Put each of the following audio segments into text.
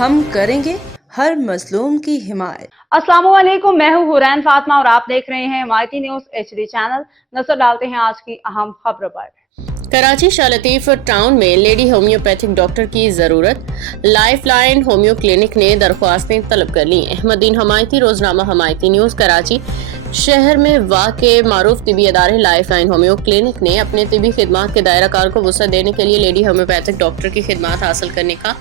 ہم کریں گے ہر مظلوم کی حمایت۔ السلام علیکم، میں ہوں حورین فاطمہ اور آپ دیکھ رہے ہیں حمایتی نیوز HD چینل۔ نظر ڈالتے ہیں آج کی اہم خبروں پر۔ کراچی شاہ لطیف ٹاؤن میں لیڈی ہومیوپیتھک ڈاکٹر کی ضرورت، لائف لائن ہومیو کلینک نے درخواستیں طلب کر لی۔ احمد دین حمایتی، روزنامہ حمایتی نیوز، کراچی شہر میں واقع معروف طبی ادارے لائف لائن ہومیو کلینک نے اپنے طبی خدمات کے دائرہ کار کو وسعت دینے کے لیے لیڈی ہومیوپیتھک ڈاکٹر کی خدمات حاصل کرنے کا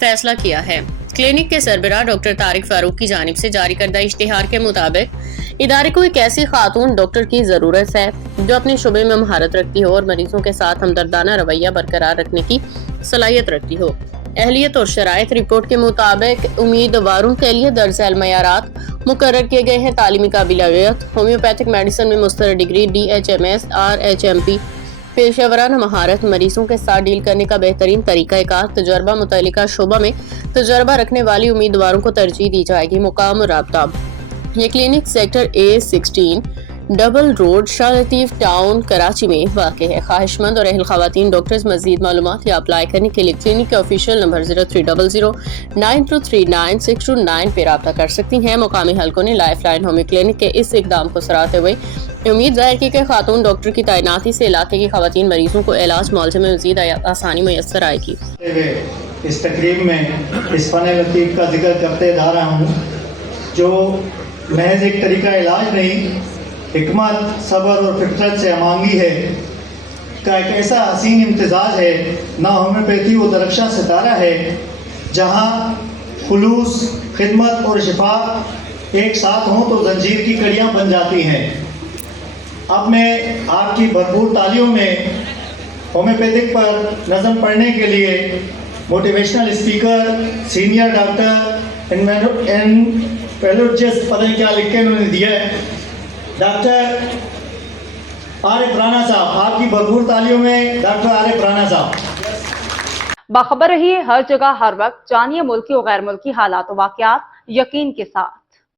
فیصلہ کیا ہے۔ کلینک کے سربراہ ڈاکٹر طارق فاروق کی جانب سے جاری کردہ اشتہار کے مطابق ادارے کو ایک ایسی خاتون ڈاکٹر کی ضرورت ہے جو اپنے شعبے میں مہارت رکھتی ہو اور مریضوں کے ساتھ ہمدردانہ رویہ برقرار رکھنے کی صلاحیت رکھتی ہو۔ اہلیت اور شرائط رپورٹ کے مطابق امیدواروں کے لیے درج ذیل معیارات مقرر کیے گئے ہیں۔ تعلیمی قابلیت، ہومیوپیتھک میڈیسن میں مستند ڈگری، DHMS، RHMP، پیشہ ورانہ مہارت، مریضوں کے ساتھ ڈیل کرنے کا بہترین طریقہ کار، تجربہ، متعلقہ شعبہ میں تجربہ رکھنے والی امیدواروں کو ترجیح دی جائے گی۔ مقام اور رابطہ: یہ clinic sector A16 double road, Shah Latif town, Karachi میں واقع ہے۔ خواہش مند اور اہل خواتین ڈاکٹرز مزید معلومات یا اپلائی کرنے کے لیے کلینک کے آفیشیل نمبر 0300923969 پہ رابطہ کر سکتی ہیں۔ مقامی حلقوں نے لائف لائن ہومیو کلینک کے اس اقدام کو سراہتے ہوئے امید ظاہر کی کہ خاتون ڈاکٹر کی تعیناتی سے علاقے کی خواتین مریضوں کو علاج معالجے میں مزید آسانی میسر آئے گی۔ اس تقریب میں اس فن لطیف کا ذکر کرتے جا رہا ہوں جو محض ایک طریقہ علاج نہیں، حکمت، صبر اور فطرت سے امانگی ہے کا ایک ایسا حسین امتزاج ہے۔ نہ ہومیوپیتھی وہ درخشاں ستارہ ہے جہاں خلوص، خدمت اور شفا ایک ساتھ ہوں تو زنجیر کی کڑیاں بن جاتی ہیں۔ اب میں آپ کی بھرپور تالیوں میں ہومیوپیتھک پر نظم پڑھنے کے لیے موٹیویشنل اسپیکر، سینئر ڈاکٹر، انفیلوجسٹ، پتہ نہیں کیا لکھ کے انہوں نے دیا ہے، ڈاکٹر عارف رانا صاحب، آپ کی بھرپور تالیوں میں ڈاکٹر عارف رانا صاحب۔ باخبر رہیے ہر جگہ ہر وقت، جانیے ملکی و غیر ملکی حالات و واقعات یقین کے ساتھ۔